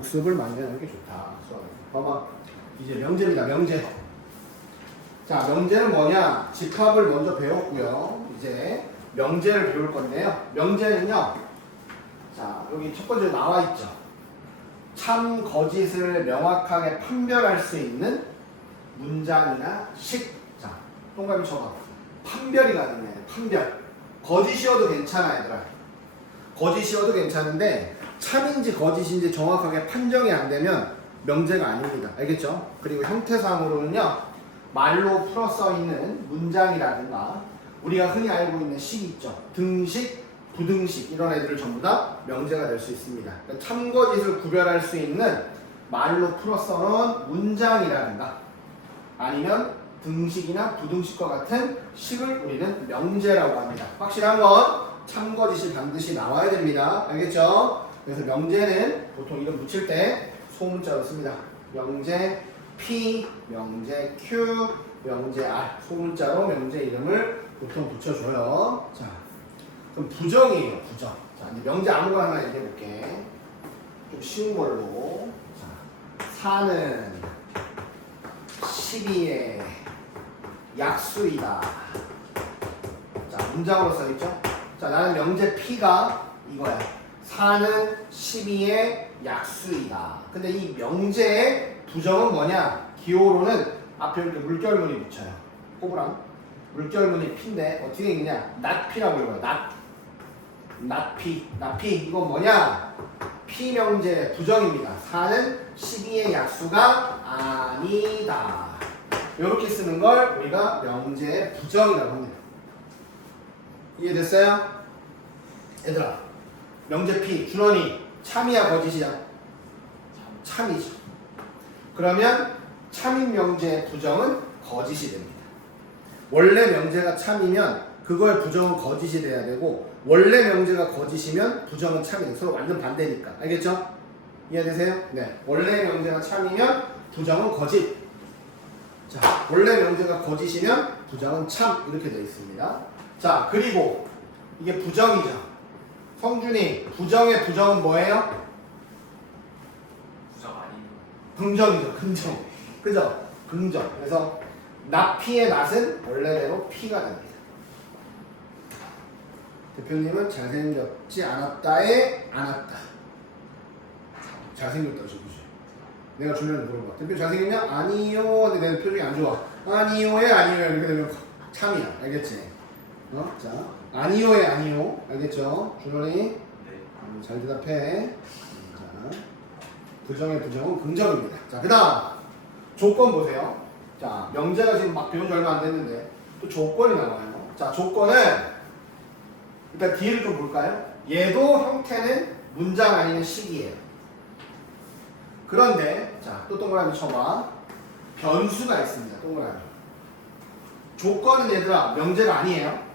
복습을 많이 하는 게 좋다. 수학에서. 봐봐. 이제 명제입니다. 명제. 자, 명제는 뭐냐? 집합을 먼저 배웠고요. 이제 명제를 배울 건데요. 명제는요. 자, 여기 첫 번째 나와 있죠. 참, 거짓을 명확하게 판별할 수 있는 문장이나 식. 자, 동그라미 쳐봐. 판별이 가능해. 판별. 거짓이어도 괜찮아, 얘들아. 거짓이어도 괜찮은데 참인지 거짓인지 정확하게 판정이 안 되면 명제가 아닙니다. 알겠죠? 그리고 형태상으로는요. 말로 풀어 써 있는 문장이라든가 우리가 흔히 알고 있는 식 있죠. 등식, 부등식 이런 애들을 전부 다 명제가 될 수 있습니다. 그러니까 참거짓을 구별할 수 있는 말로 풀어 써놓은 문장이라든가 아니면 등식이나 부등식과 같은 식을 우리는 명제라고 합니다. 확실한 건 참거짓이 반드시 나와야 됩니다. 알겠죠? 그래서 명제는 보통 이름 붙일 때 소문자로 씁니다. 명제 P, 명제 Q, 명제 R 소문자로 명제 이름을 보통 붙여줘요. 자, 그럼 부정이에요. 부정. 자, 이제 명제 아무거나 하나 얘기해 볼게. 좀 쉬운 걸로. 자, 4는 12의 약수이다. 자, 문장으로 써있죠? 자, 나는 명제 P가 이거야. 4는 12의 약수이다. 근데 이 명제의 부정은 뭐냐? 기호로는 앞에 이렇게 물결문이 붙여요. 호불랑 물결문이 P인데 어떻게 읽냐? 낫P라고 읽어요. 낫P. 이건 뭐냐? P 명제 부정입니다. 4는 12의 약수가 아니다. 이렇게 쓰는 걸 우리가 명제의 부정이라고 합니다. 이해됐어요? 얘들아, 명제 P, 준원이 참이야 거짓이야? 참이죠. 그러면 참인 명제의 부정은 거짓이 됩니다. 원래 명제가 참이면 그거의 부정은 거짓이 돼야 되고 원래 명제가 거짓이면 부정은 참이 돼. 서로 완전 반대니까. 알겠죠? 이해되세요? 네. 원래 명제가 참이면 부정은 거짓. 자, 원래 명제가 거짓이면 부정은 참 이렇게 되어 있습니다. 자, 그리고 이게 부정이죠. 성준이, 부정의 부정은 뭐예요? 부정 아니면 긍정이죠. 긍정. 그죠? 긍정. 그래서 낫피의 낫은 원래대로 피가 됩니다. 대표님은 잘생겼지 않았다에 안았다. 잘생겼다 저거지. 내가 주변에 물어봐. 대표 잘생겼냐? 아니요. 근데 내 표정이 안 좋아. 아니요에 아니요 이렇게 되면 참이야. 알겠지? 자, 아니요에 아니요. 알겠죠? 준원이 네. 잘 대답해. 자, 부정의 부정은 긍정입니다. 자, 그 다음 조건 보세요. 자, 명제가 지금 막 배운 지 얼마 안 됐는데 또 조건이 나와요. 자, 조건은 일단 뒤를 좀 볼까요? 얘도 형태는 문장 아니면 식이에요. 그런데 자, 또 동그라미 쳐봐. 변수가 있습니다. 동그라미. 조건은 얘들아 명제가 아니에요.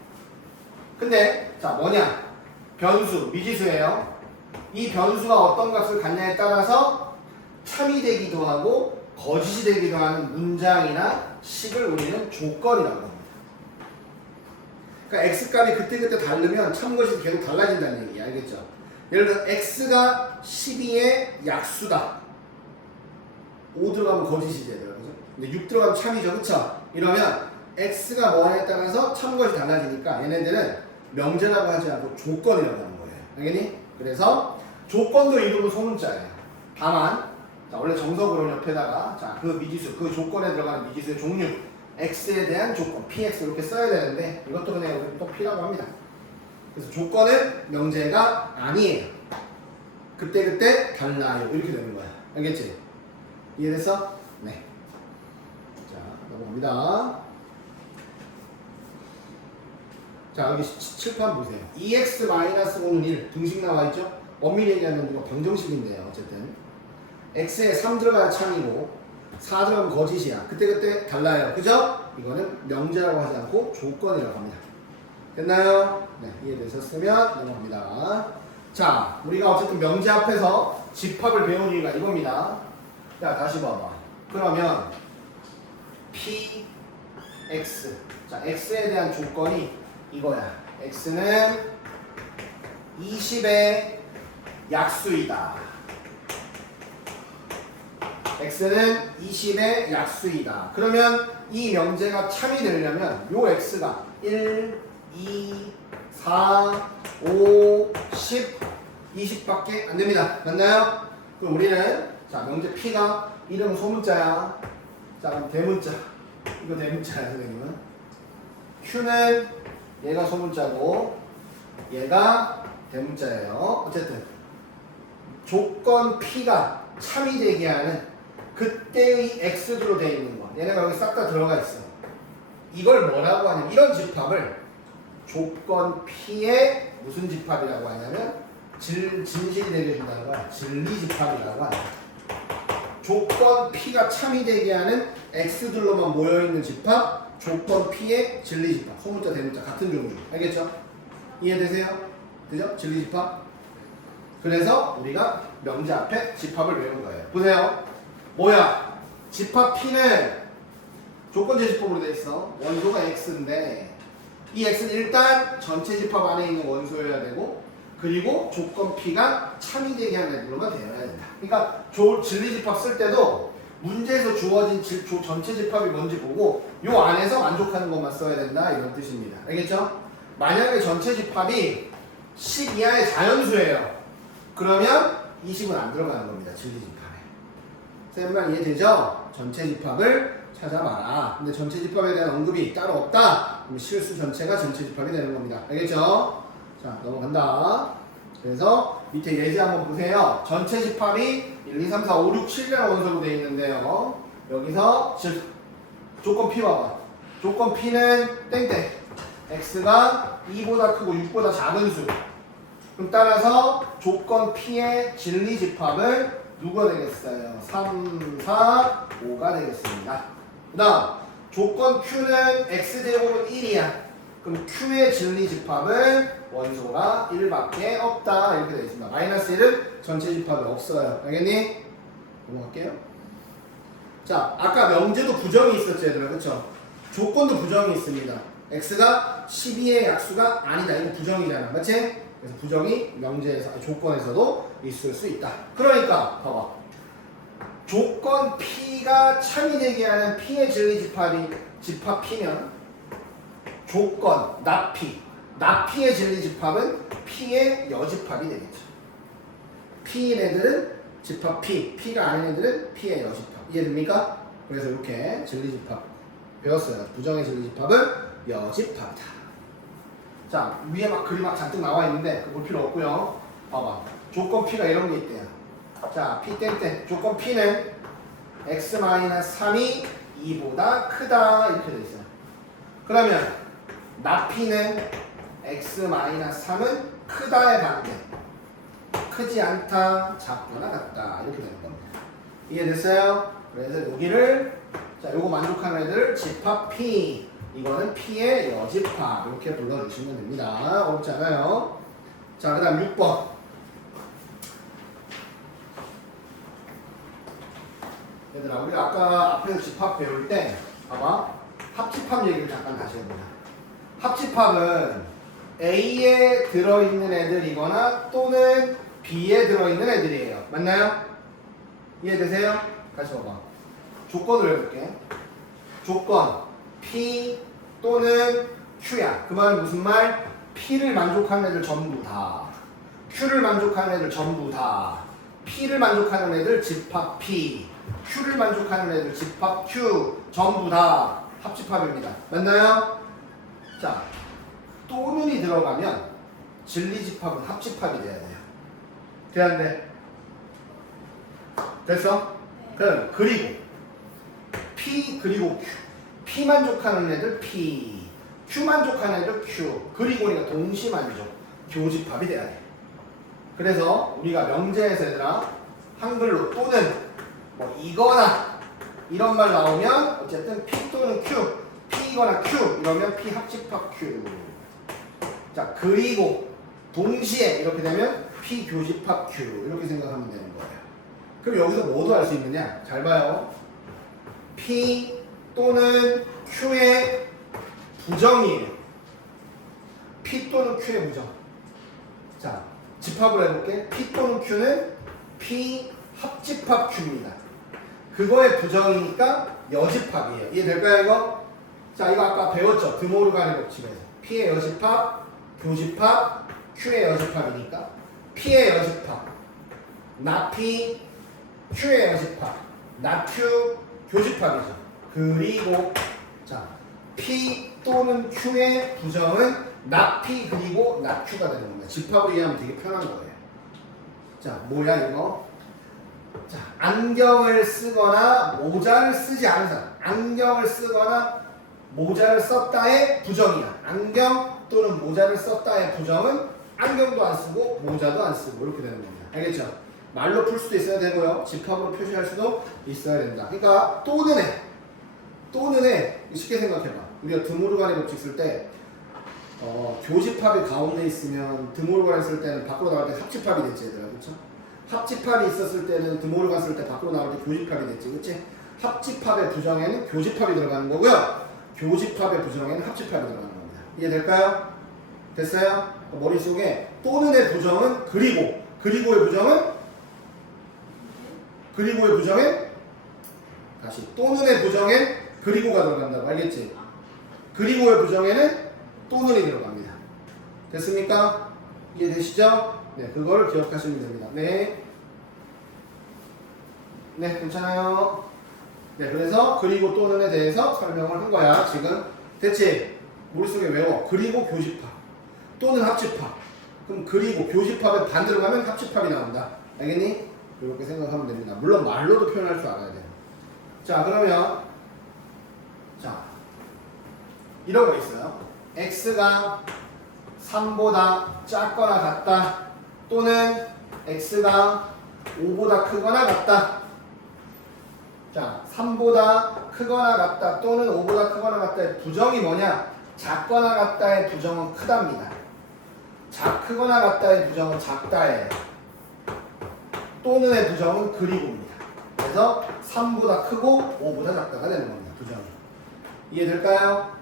근데 자, 뭐냐? 변수, 미지수예요. 이 변수가 어떤 값을 갖냐에 따라서 참이 되기도 하고 거짓이 되기도 하는 문장이나 식을 우리는 조건이라고 합니다. 그러니까 x값이 그때그때 다르면 참것이 계속 달라진다는 얘기야. 알겠죠? 예를 들어 x가 12의 약수다. 5 들어가면 거짓이 돼요. 그죠? 근데 6 들어가면 참이죠. 그쵸? 이러면 x가 뭐냐에 따라서 참것이 달라지니까 얘네들은 명제라고 하지 않고 조건이라고 하는 거예요. 알겠니? 그래서 조건도 이름은 소문자예요. 다만 자, 원래 정석으로 옆에다가 자, 그 미지수, 그 조건에 들어가는 미지수의 종류 x에 대한 조건, px 이렇게 써야 되는데 이것도 그냥 여기 또 p라고 합니다. 그래서 조건은 명제가 아니에요. 그때그때 달라요. 이렇게 되는 거야. 알겠지? 이해됐어? 네. 자, 넘어갑니다. 자, 여기 칠판 보세요. 2x-5는 1 등식 나와 있죠? 엄밀히 얘기하면 이거 방정식인데요. 어쨌든 x에 3 들어가야 참이고 4 들어가면 거짓이야. 그때그때 달라요. 그죠? 이거는 명제라고 하지 않고 조건이라고 합니다. 됐나요? 네, 이해되셨으면 넘어갑니다. 자, 우리가 어쨌든 명제 앞에서 집합을 배운 이유가 이겁니다. 자, 다시 봐봐. 그러면 p, x. 자, x에 대한 조건이 이거야. x는 20의 약수이다. x는 20의 약수이다. 그러면 이 명제가 참이 되려면 요 x가 1, 2, 4, 5, 10, 20밖에 안 됩니다. 맞나요? 그럼 우리는 자 명제 p가 이름은 소문자야. 자 그럼 대문자. 이거 대문자야 선생님은. q는 얘가 소문자고 얘가 대문자예요. 어쨌든 조건 p가 참이 되게 하는 그때의 x들로 되어 있는 거. 얘네가 여기 싹 다 들어가 있어. 이걸 뭐라고 하냐면 이런 집합을 조건 p의 무슨 집합이라고 하냐면 진실이 되게 준다는 거야. 진리집합이라고 하는 거야. 조건 p가 참이 되게 하는 x들로만 모여있는 집합 조건 p의 진리집합. 소문자 대문자 같은 종류. 알겠죠? 이해되세요? 그죠? 진리집합. 그래서 우리가 명제 앞에 집합을 외운 거예요. 보세요. 뭐야? 집합 p는 조건제 집합으로 돼 있어. 원소가 x인데 이 x는 일단 전체 집합 안에 있는 원소여야 되고 그리고 조건 p가 참이 되게 하는 애들로만 되어야 된다. 그러니까 진리집합 쓸 때도 문제에서 주어진 전체 집합이 뭔지 보고 요 안에서 만족하는 것만 써야 된다 이런 뜻입니다. 알겠죠? 만약에 전체 집합이 10 이하의 자연수예요. 그러면 20은 안 들어가는 겁니다. 진리집합에. 선생님 말 이해되죠? 전체 집합을 찾아봐라. 근데 전체 집합에 대한 언급이 따로 없다. 그럼 실수 전체가 전체 집합이 되는 겁니다. 알겠죠? 자, 넘어간다. 그래서 밑에 예제 한번 보세요. 전체 집합이 1, 2, 3, 4, 5, 6, 7이라는 원소로 되어 있는데요. 여기서 조건 P 봐봐. 조건 P는 땡땡. X가 2보다 크고 6보다 작은 수. 그럼 따라서 조건 P의 진리 집합은 누가 되겠어요? 3, 4, 5가 되겠습니다. 그 다음 조건 Q는 X제곱은 1이야. 그럼 Q의 진리 집합은 원소가 1밖에 없다. 이렇게 되어 있습니다. 마이너스 1은 전체 집합이 없어요. 알겠니? 넘어갈게요. 자, 아까 명제도 부정이 있었죠, 얘들아. 그쵸? 조건도 부정이 있습니다. X가 12의 약수가 아니다. 이거 부정이잖아. 맞지? 그래서 부정이 명제에서, 조건에서도 있을 수 있다. 그러니까, 봐봐. 조건 P가 참이 되게 하는 P의 진리 집합 P면 조건, 나피의 진리 집합은 P의 여집합이 되겠죠. P인 애들은 집합 P가 아닌 애들은 P의 여집합. 이해됩니까? 그래서 이렇게 진리 집합 배웠어요. 부정의 진리 집합은 여집합이다. 자, 위에 막 글이 막 잔뜩 나와 있는데 그거 볼 필요 없고요. 봐봐. 조건 P가 이런 게 있대요. 자, P 땡땡. 조건 P는 x-3이 2보다 크다. 이렇게 돼 있어요. 그러면 나피는 x-3은 크다의 반대. 크지 않다, 작거나 같다. 이렇게 되는 겁니다. 이해됐어요? 그래서 여기를, 자, 요거 만족하는 애들 집합 P. 이거는 P의 여집합. 이렇게 불러주시면 됩니다. 어렵지 않아요? 자, 그 다음 6번. 얘들아, 우리가 아까 앞에서 집합 배울 때, 봐봐. 합집합 얘기를 잠깐 다시 해보자. 합집합은 A에 들어있는 애들이거나 또는 B에 들어있는 애들이에요. 맞나요? 이해되세요? 다시 봐봐. 조건을 해볼게. 조건 P 또는 Q야. 그 말은 무슨 말? P를 만족하는 애들 전부 다. Q를 만족하는 애들 전부 다. P를 만족하는 애들 집합 P. Q를 만족하는 애들 집합 Q. 전부 다 합집합입니다. 맞나요? 자, 또는이 들어가면 진리집합은 합집합이 돼야 돼요. 돼 안 돼? 됐어? 그럼 그리고 P 그리고 Q. P 만족하는 애들 P, Q 만족하는 애들 Q. 그리고 우리가 동시만족, 교집합이 돼야 돼. 그래서 우리가 명제에서 얘들아 한글로 또는 뭐 이거나 이런 말 나오면 어쨌든 P 또는 Q, P이거나 Q 이러면 P 합집합 Q. 자, 그리고 동시에 이렇게 되면 P 교집합 Q 이렇게 생각하면 되는 거예요. 그럼 여기서 뭐도 할 수 있느냐? 잘 봐요. P 또는 Q의 부정이에요. P 또는 Q의 부정. 자, 집합을 해볼게. P 또는 Q는 P 합집합 Q입니다. 그거의 부정이니까 여집합이에요. 이해될까요 이거? 자 이거 아까 배웠죠? 드모르간의 법칙에서 P의 여집합, 교집합, Q의 여집합이니까 P의 여집합, 나 P, Q의 여집합, 나 Q, 교집합이죠. 그리고 자 P 또는 Q의 부정은 나 P 그리고 나 Q가 되는 겁니다. 집합으로 이해하면 되게 편한 거예요. 자 뭐야 이거? 자 안경을 쓰거나 모자를 쓰지 않은 사람, 안경을 쓰거나 모자를 썼다의 부정이야. 안경 또는 모자를 썼다의 부정은 안경도 안 쓰고 모자도 안 쓰고 이렇게 되는 겁니다. 알겠죠? 말로 풀 수도 있어야 되고요. 집합으로 표시할 수도 있어야 된다. 그러니까 또는 해 쉽게 생각해봐. 우리가 드모르간의 법칙 쓸 때 교집합이 가운데 있으면 드모르간 쓸 때는 밖으로 나갈 때 합집합이 됐지 얘들아. 그렇죠? 합집합이 있었을 때는 드모르간 쓸 때 밖으로 나올 때 교집합이 됐지. 그렇지? 합집합의 부정에는 교집합이 들어가는 거고요. 교집합의 부정에는 합집합이 들어가는 겁니다. 이해될까요? 됐어요? 머릿속에 또는의 부정은 그리고의 부정은 다시 또는의 부정엔 그리고가 들어간다고 알겠지? 그리고의 부정에는 또는이 들어갑니다. 됐습니까? 이해되시죠? 네, 그걸 기억하시면 됩니다. 네, 괜찮아요. 네, 그래서 그리고 또는에 대해서 설명을 한 거야. 지금 됐지? 머릿속에 외워. 그리고 교집합 또는 합집합. 그럼 그리고 교집합에 반대로 가면 합집합이 나온다. 알겠니? 이렇게 생각하면 됩니다. 물론 말로도 표현할 줄 알아야 돼요. 자, 그러면 자 이런 거 있어요. x가 3보다 작거나 같다 또는 x가 5보다 크거나 같다. 자, 3보다 크거나 같다 또는 5보다 크거나 같다의 부정이 뭐냐? 작거나 같다의 부정은 크답니다. 크거나 같다의 부정은 작다예요. 또는의 부정은 그리고입니다. 그래서 3보다 크고 5보다 작다가 되는 겁니다. 부정이. 이해될까요?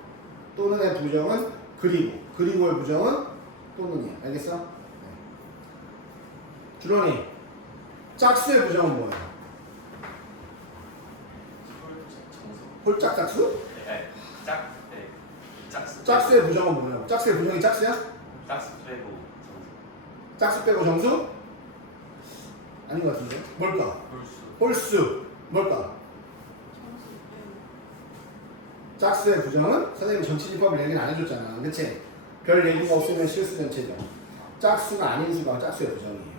또는의 부정은 그리고의 부정은 또는이야. 알겠어? 네. 주론이 짝수의 부정은 뭐예요? 홀짝 짝수? 네, 짝수. 짝수의 부정은 뭐예요? 짝수의 부정이 짝수야? 짝수 빼고 정수. 짝수 빼고 정수? 아닌 것 같은데? 뭘까? 홀수. 뭘까? 짝수의 부정은 선생님이 전체 집합을 얘기는 안 해줬잖아. 그치? 별 얘기가 없으면 실수 전체죠. 짝수가 아닌 수가 짝수의 부정이에요.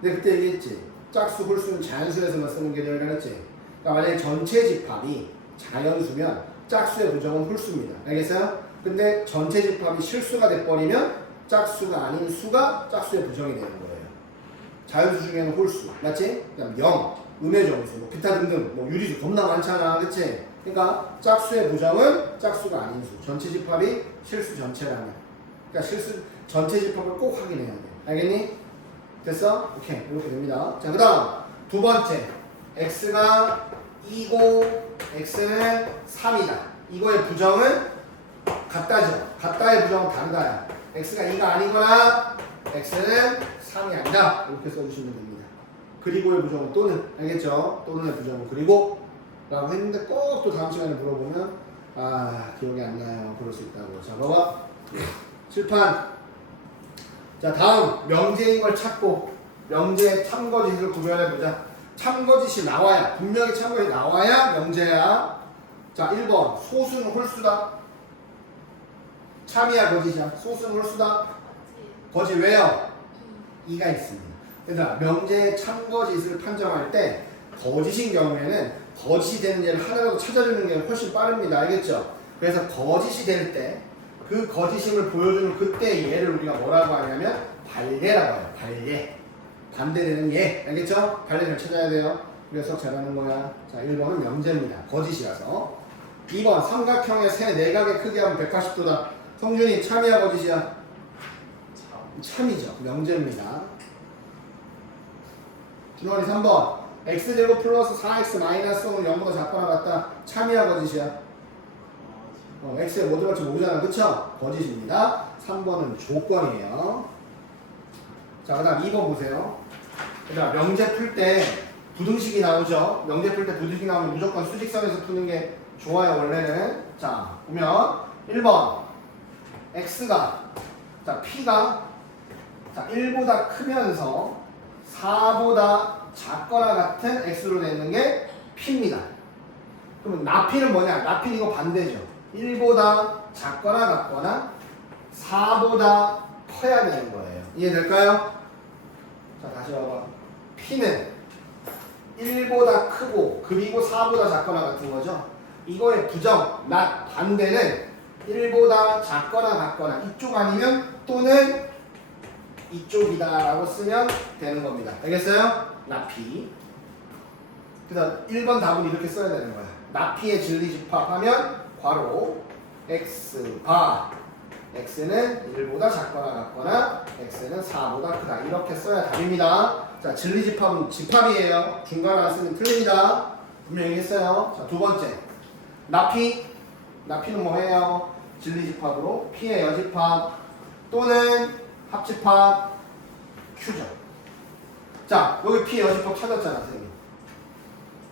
근데 그때 얘기했지. 짝수, 홀수는 자연수에서만 쓰는 개념이라 했지. 그러니까 만약에 전체 집합이 자연수면 짝수의 부정은 홀수입니다. 알겠어요? 근데 전체 집합이 실수가 돼버리면 짝수가 아닌 수가 짝수의 부정이 되는 거예요. 자연수 중에는 홀수, 맞지? 그다음 0, 음의 정수, 뭐 기타 등등, 뭐 유리수 겁나 많잖아, 그치? 그러니까 짝수의 부정은 짝수가 아닌 수, 전체 집합이 실수 전체라면, 그러니까 실수 전체 집합을 꼭 확인해야 돼. 알겠니? 됐어? 오케이, 이렇게 됩니다. 자, 그다음 두 번째, x가 2고 x는 3이다. 이거의 부정은 같다죠. 같다의 부정은 다르다야. x가 2가 아니거나 x는 3이 아니다. 이렇게 써주시면 됩니다. 그리고의 부정은 또는. 알겠죠? 또는의 부정은 그리고 라고 했는데 꼭 또 다음 시간에 물어보면 기억이 안 나요. 그럴 수 있다고. 자, 봐봐. 칠판. 자, 다음 명제인 걸 찾고 명제의 참거짓을 구별해보자. 참거짓이 나와야, 분명히 참거짓이 나와야 명제야. 자, 1번 소수는 홀수다. 참이야 거짓이야? 소수는 홀수다. 거짓 왜요? 2가 있습니다. 그러니까 명제의 참거짓을 판정할 때 거짓인 경우에는 거짓이 되는 예를 하나라도 찾아주는 게 훨씬 빠릅니다. 알겠죠? 그래서 거짓이 될 때 그 거짓임을 보여주는 그때 예를 우리가 뭐라고 하냐면 발예라고 해요. 발예. 반대되는 예. 알겠죠? 발예를 찾아야 돼요. 그래서 잘하는 거야. 자, 1번은 명제입니다. 거짓이라서. 2번 삼각형의 세 내각의 크기 하면 180도다. 성준이 참이야 거짓이야? 참이죠. 명제입니다. 준원이 3번 x제곱 플러스 4x 마이너스 5는 0보다 작거나 같다. 참이야 거짓이야? x에 뭐 들어갈지 모르잖아. 그쵸? 거짓입니다. 3번은 조건이에요. 자, 그 다음 2번 보세요. 그 다음 명제 풀 때 부등식이 나오죠. 명제 풀 때 부등식 나오면 무조건 수직선에서 푸는 게 좋아요, 원래는. 자, 보면 1번 x가 자, p가 자, 1보다 크면서 4보다 작거나 같은 x로 내는 게 p입니다. 그러면 나피는 뭐냐? 나피는 이거 반대죠. 1보다 작거나 같거나 4보다 커야 되는 거예요. 이해될까요? 자, 다시 봐봐. p는 1보다 크고 그리고 4보다 작거나 같은 거죠. 이거의 부정, not, 반대는 1보다 작거나 같거나 이쪽 아니면 또는 이쪽이다 라고 쓰면 되는 겁니다. 알겠어요? 나피. 그다음 1번 답은 이렇게 써야 되는 거야. 나피의 진리집합하면 괄호 x바 x는 1보다 작거나 같거나 x는 4보다 크다. 이렇게 써야 답입니다. 자, 진리집합은 집합이에요. 중간에 안 쓰면 틀립니다. 분명히 했어요. 자, 두 번째 나피는 뭐예요? 진리집합으로 p의 여집합 또는 합집합 q죠. 자, 여기 p의 여집합 찾았잖아, 선생님.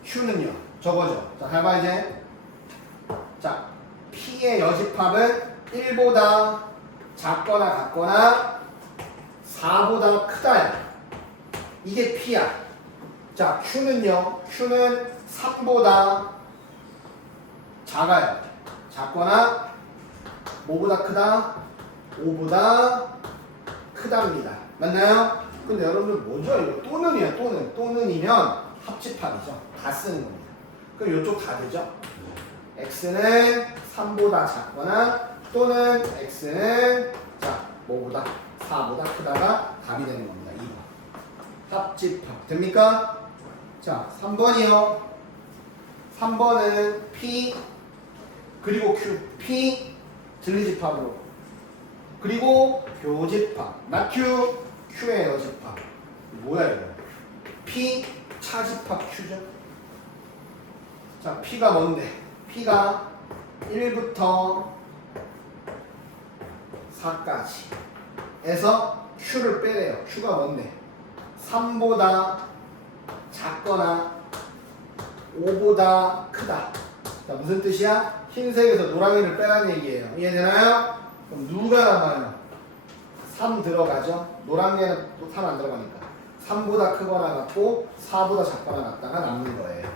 q는요, 저거죠. 자, 잘 봐, 이제. 자, p의 여집합은 1보다 작거나 같거나 4보다 크다야. 이게 p야. 자, q는요, q는 3보다 작아요. 작거나 뭐보다 크다? 5보다 크답니다. 맞나요? 근데 여러분들 뭐죠? 이거 또는이야, 또는. 또는이면 합집합이죠. 다 쓰는 겁니다. 그럼 이쪽 다 되죠? x는 3보다 작거나 또는 x는 자, 뭐보다 4보다 크다가 답이 되는 겁니다. 2번. 합집합. 됩니까? 자, 3번이요. 3번은 p 그리고 q. p 진리집합으로. 그리고 교집합. not q, q의 여집합. 뭐야 이거? p 차집합 q죠. 자, p가 뭔데? p가 1부터 4까지 에서 q를 빼래요. q가 뭔데? 3보다 작거나 5보다 크다. 자, 무슨 뜻이야? 흰색에서 노랑이를 빼라는 얘기예요. 이해되나요? 그럼 누가 남아요? 3 들어가죠? 노랑이는 또 3 안 들어가니까 3보다 크거나 같고 4보다 작거나 같다가 남는 거예요.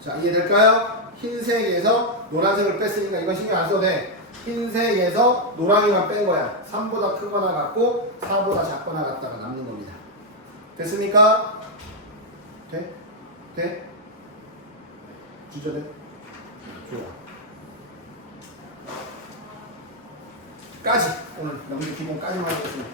자, 이해될까요? 흰색에서 노란색을 뺐으니까 이건 신경 안 써도 돼. 흰색에서 노랑이만 뺀 거야. 3보다 크거나 같고 4보다 작거나 같다가 남는 겁니다. 됐습니까? 돼? 돼? 진짜 돼? 좋아. 까지. 오늘 명리 기본까지만 하겠습니다.